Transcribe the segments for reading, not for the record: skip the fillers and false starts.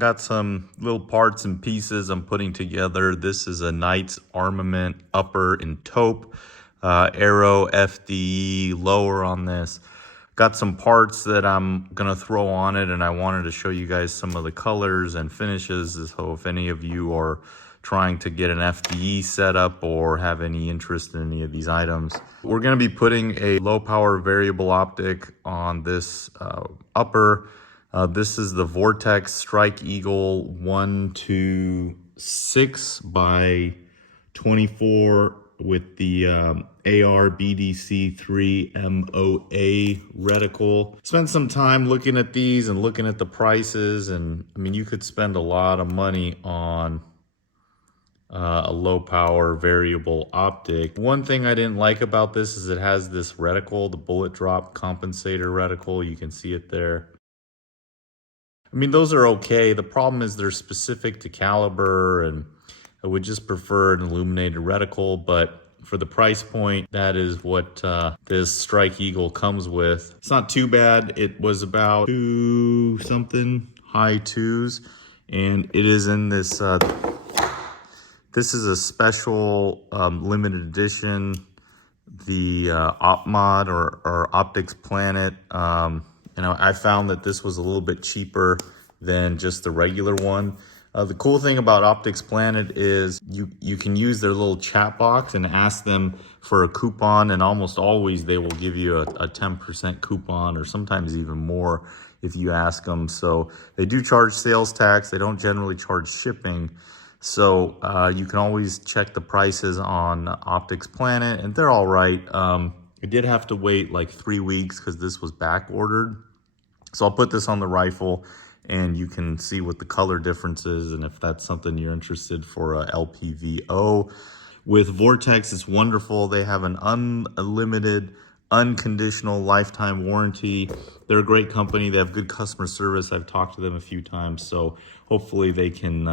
Got some little parts and pieces I'm putting together. This is a Knight's Armament upper in taupe, arrow FDE lower on this. Got some parts that I'm gonna throw on it, and I wanted to show you guys some of the colors and finishes. So if any of you are trying to get an FDE setup or have any interest in any of these items, we're gonna be putting a low power variable optic on this upper. This is the Vortex Strike Eagle 126 by 24 with the AR BDC 3 MOA reticle. Spent some time looking at these and looking at the prices, and I mean, you could spend a lot of money on a low power variable optic. One thing I didn't like about this is it has this reticle, the bullet drop compensator reticle. You can see it there. I mean, those are okay. The problem is they're specific to caliber, and I would just prefer an illuminated reticle, but for the price point, that is what this Strike Eagle comes with. It's not too bad. It was about two something, high twos, and it is in this, this is a special limited edition, the OpMod or Optics Planet. You know, I found that this was a little bit cheaper than just the regular one. The cool thing about Optics Planet is you can use their little chat box and ask them for a coupon, and almost always they will give you a 10% coupon, or sometimes even more if you ask them. So they do charge sales tax. They don't generally charge shipping. So you can always check the prices on Optics Planet, and they're all right. I did have to wait like 3 weeks because this was back ordered. So I'll put this on the rifle and you can see what the color difference is, and if that's something you're interested for a LPVO. With Vortex, it's wonderful. They have an unlimited, unconditional lifetime warranty. They're a great company. They have good customer service. I've talked to them a few times, so hopefully they can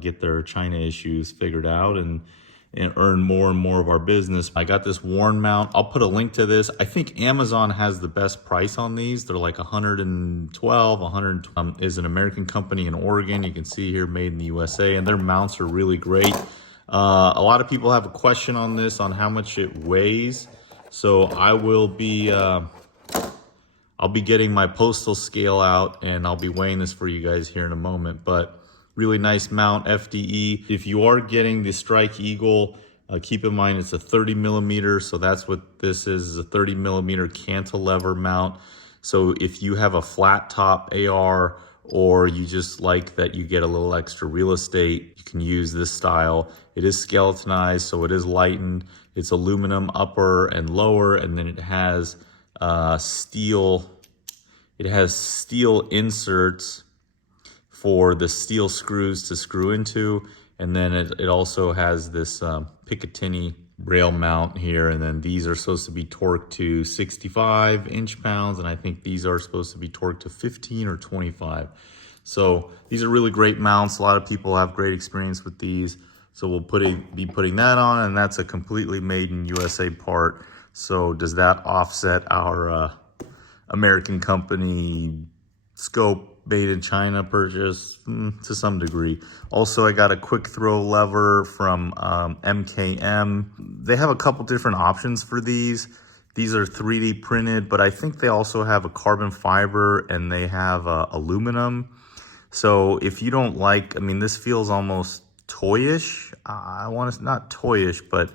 get their China issues figured out and earn more and more of our business. I got this Warne mount. I'll put a link to this. I think Amazon has the best price on these. They're like 112, 100 is an American company in Oregon. You can see here, made in the USA, and their mounts are really great. A lot of people have a question on this, on how much it weighs. So I will be, I'll be getting my postal scale out, and I'll be weighing this for you guys here in a moment. But really nice mount, FDE. If you are getting the Strike Eagle, keep in mind it's a 30 millimeter. So that's what this is a 30 millimeter cantilever mount. So if you have a flat top AR, or you just like that you get a little extra real estate, you can use this style. It is skeletonized, so it is lightened. It's aluminum upper and lower, and then it has steel inserts for the steel screws to screw into, and then it also has this Picatinny rail mount here, and then these are supposed to be torqued to 65 inch-pounds, and I think these are supposed to be torqued to 15 or 25. So these are really great mounts. A lot of people have great experience with these, so we'll be putting that on, and that's a completely made in USA part. So does that offset our American company scope made in China purchase? To some degree. Also, I got a quick throw lever from MKM. They have a couple different options for these. These are 3D printed, but I think they also have a carbon fiber, and they have aluminum. So if you don't like, I mean, this feels almost toyish. I want to, not toyish, but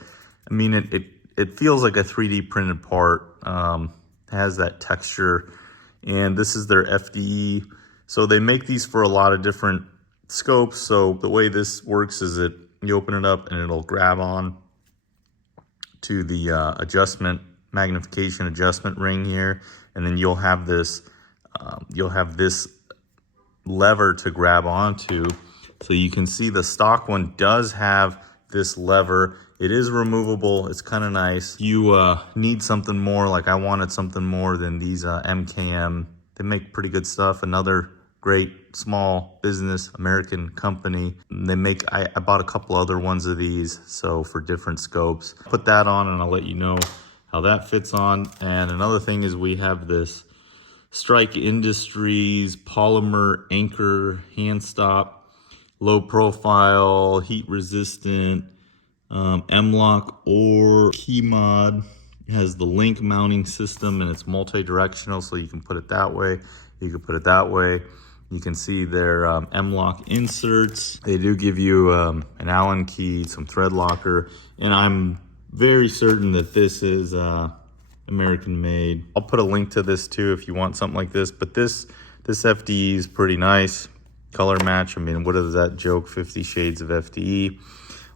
I mean, it feels like a 3D printed part. Has that texture, and this is their FDE. So they make these for a lot of different scopes. So the way this works is that you open it up and it'll grab on to the magnification adjustment ring here, and then you'll have this lever to grab onto. So you can see the stock one does have this lever. It is removable. It's kind of nice. You need something more, like I wanted something more than these MKM. They make pretty good stuff. Another great small business, American company. They make, I bought a couple other ones of these, so for different scopes. Put that on and I'll let you know how that fits on. And another thing is we have this Strike Industries polymer anchor hand stop, low profile, heat resistant, M-lock or key mod. It has the link mounting system and it's multi-directional, so you can put it that way, you can put it that way. You can see their M-lock inserts. They do give you an Allen key, some thread locker, and I'm very certain that this is American made. I'll put a link to this too if you want something like this, but this FDE is pretty nice. Color match, I mean, what is that joke, 50 shades of FDE.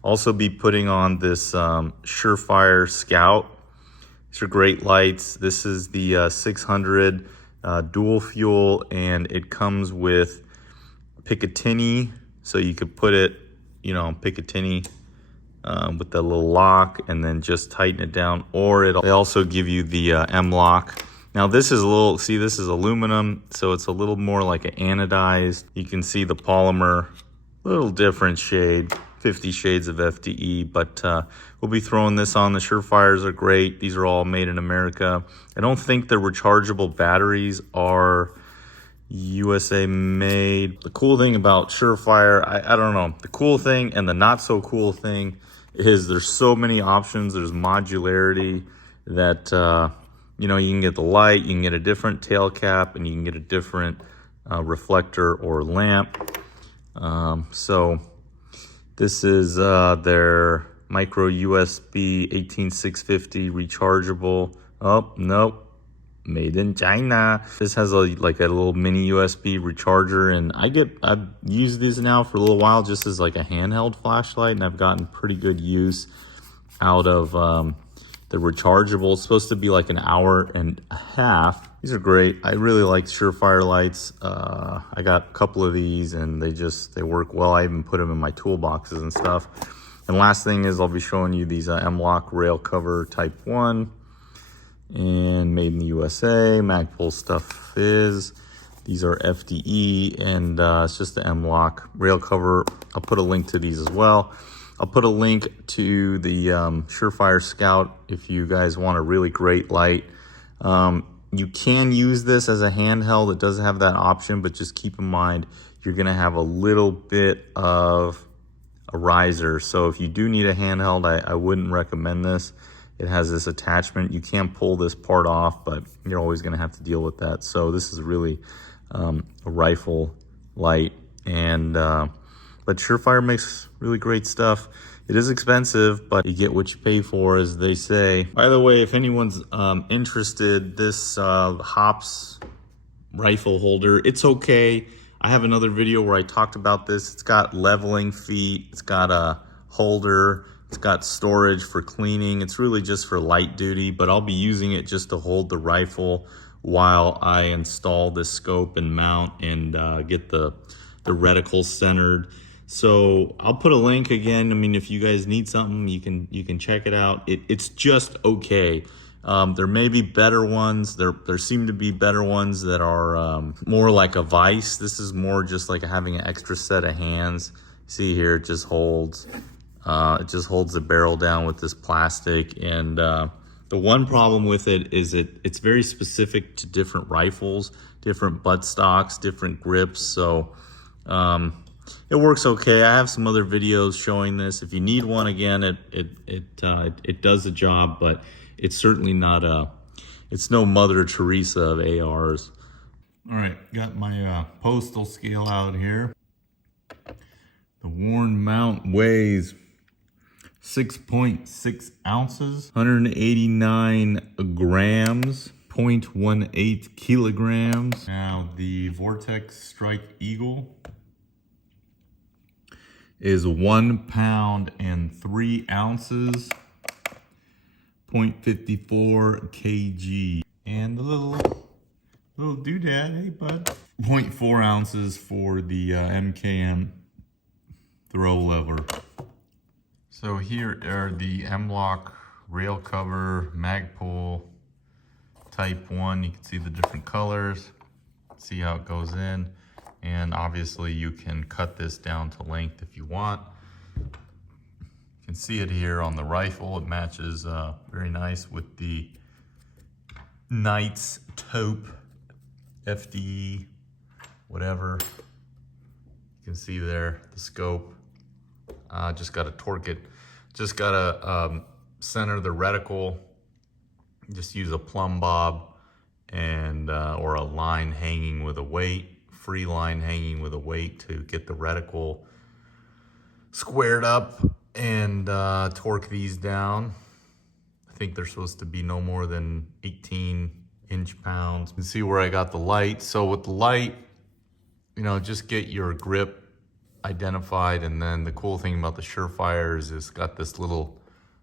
Also be putting on this Surefire Scout. These are great lights. This is the 600 dual fuel, and it comes with Picatinny, so you could put it, you know, Picatinny with that little lock and then just tighten it down, or they also give you the M-lock. Now this is a little, see, this is aluminum, so it's a little more like an anodized. You can see the polymer, a little different shade, 50 shades of FDE, but we'll be throwing this on. The Surefires are great. These are all made in America. I don't think the rechargeable batteries are USA made. The cool thing about Surefire, I don't know, the cool thing and the not so cool thing is there's so many options. There's modularity that, you know, you can get the light, you can get a different tail cap, and you can get a different reflector or lamp. So this is their micro USB 18650 rechargeable. Oh, nope. Made in China. This has like a little mini USB recharger, and I've used these now for a little while just as like a handheld flashlight, and I've gotten pretty good use out of the rechargeable. It's supposed to be like an hour and a half. These are great. I really like Surefire lights. I got a couple of these and they work well. I even put them in my toolboxes and stuff. And last thing is I'll be showing you these M-lock rail cover type 1 and made in the USA. Magpul stuff is. These are FDE, and it's just the M-lock rail cover. I'll put a link to these as well. I'll put a link to the Surefire Scout if you guys want a really great light. You can use this as a handheld. It does have that option, but just keep in mind you're gonna have a little bit of a riser. So if you do need a handheld, I wouldn't recommend this. It has this attachment. You can pull this part off, but you're always gonna have to deal with that. So this is really a rifle light, and but Surefire makes really great stuff. It is expensive, but you get what you pay for, as they say. By the way, if anyone's interested, this Hops rifle holder, it's okay. I have another video where I talked about this. It's got leveling feet, it's got a holder, it's got storage for cleaning. It's really just for light duty, but I'll be using it just to hold the rifle while I install this scope and mount and get the reticle centered. So I'll put a link again. I mean, if you guys need something, you can check it out. It's just okay. There may be better ones. There seem to be better ones that are more like a vise. This is more just like having an extra set of hands. See here, it just holds. It just holds the barrel down with this plastic. And the one problem with it is it's very specific to different rifles, different butt stocks, different grips. So it works okay. I have some other videos showing this. If you need one, again, it does the job, but it's certainly not it's no Mother Teresa of ARs. All right, got my postal scale out here. The Warne mount weighs 6.6 ounces, 189 grams, 0.18 kilograms. Now the Vortex Strike Eagle is 1 pound and 3 ounces, 0.54 kg. And the little doodad, hey bud, 0.4 ounces for the MKM throw lever. So here are the M-lock rail cover Magpul type 1. You can see the different colors, see how it goes in. And obviously you can cut this down to length if you want. You can see it here on the rifle. It matches very nice with the Knight's taupe FD, whatever. You can see there the scope. Just got to torque it. Just got to center the reticle. Just use a plumb bob and or a line hanging with a weight, free line hanging with a weight to get the reticle squared up and torque these down. I think they're supposed to be no more than 18 inch-pounds. You can see where I got the light. So with the light, you know, just get your grip identified, and then the cool thing about the Surefire is it's got this little,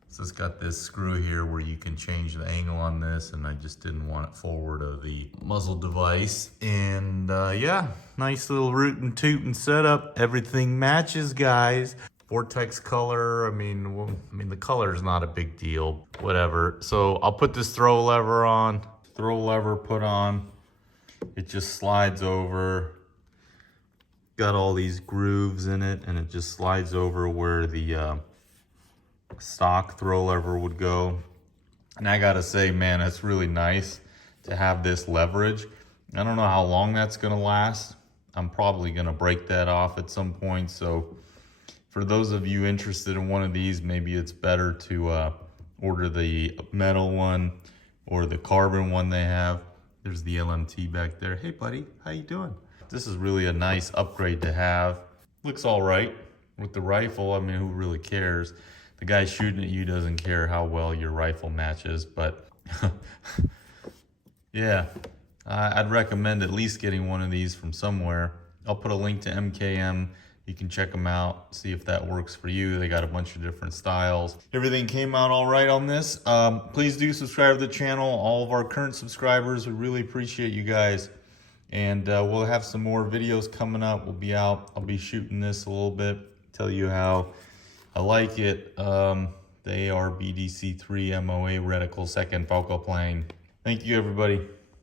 so it's got this screw here where you can change the angle on this, and I just didn't want it forward of the muzzle device. And yeah, nice little rootin' tootin' setup. Everything matches, guys. Vortex color, I mean the color is not a big deal, whatever. So I'll put this throw lever on, throw lever put on. It just slides over. Got all these grooves in it, and it just slides over where the stock throw lever would go. And I gotta say, man, it's really nice to have this leverage. I don't know how long that's gonna last. I'm probably gonna break that off at some point. So for those of you interested in one of these, maybe it's better to order the metal one or the carbon one they have. There's the LMT back there. Hey buddy, how you doing? This is really a nice upgrade to have. Looks all right with the rifle. I mean, who really cares? The guy shooting at you doesn't care how well your rifle matches, but yeah, I'd recommend at least getting one of these from somewhere. I'll put a link to MKM. You can check them out, see if that works for you. They got a bunch of different styles. Everything came out all right on this. Please do subscribe to the channel. All of our current subscribers, we really appreciate you guys. And we'll have some more videos coming up. We'll be out. I'll be shooting this a little bit, tell you how I like it. The AR BDC3 MOA reticle second focal plane. Thank you, everybody.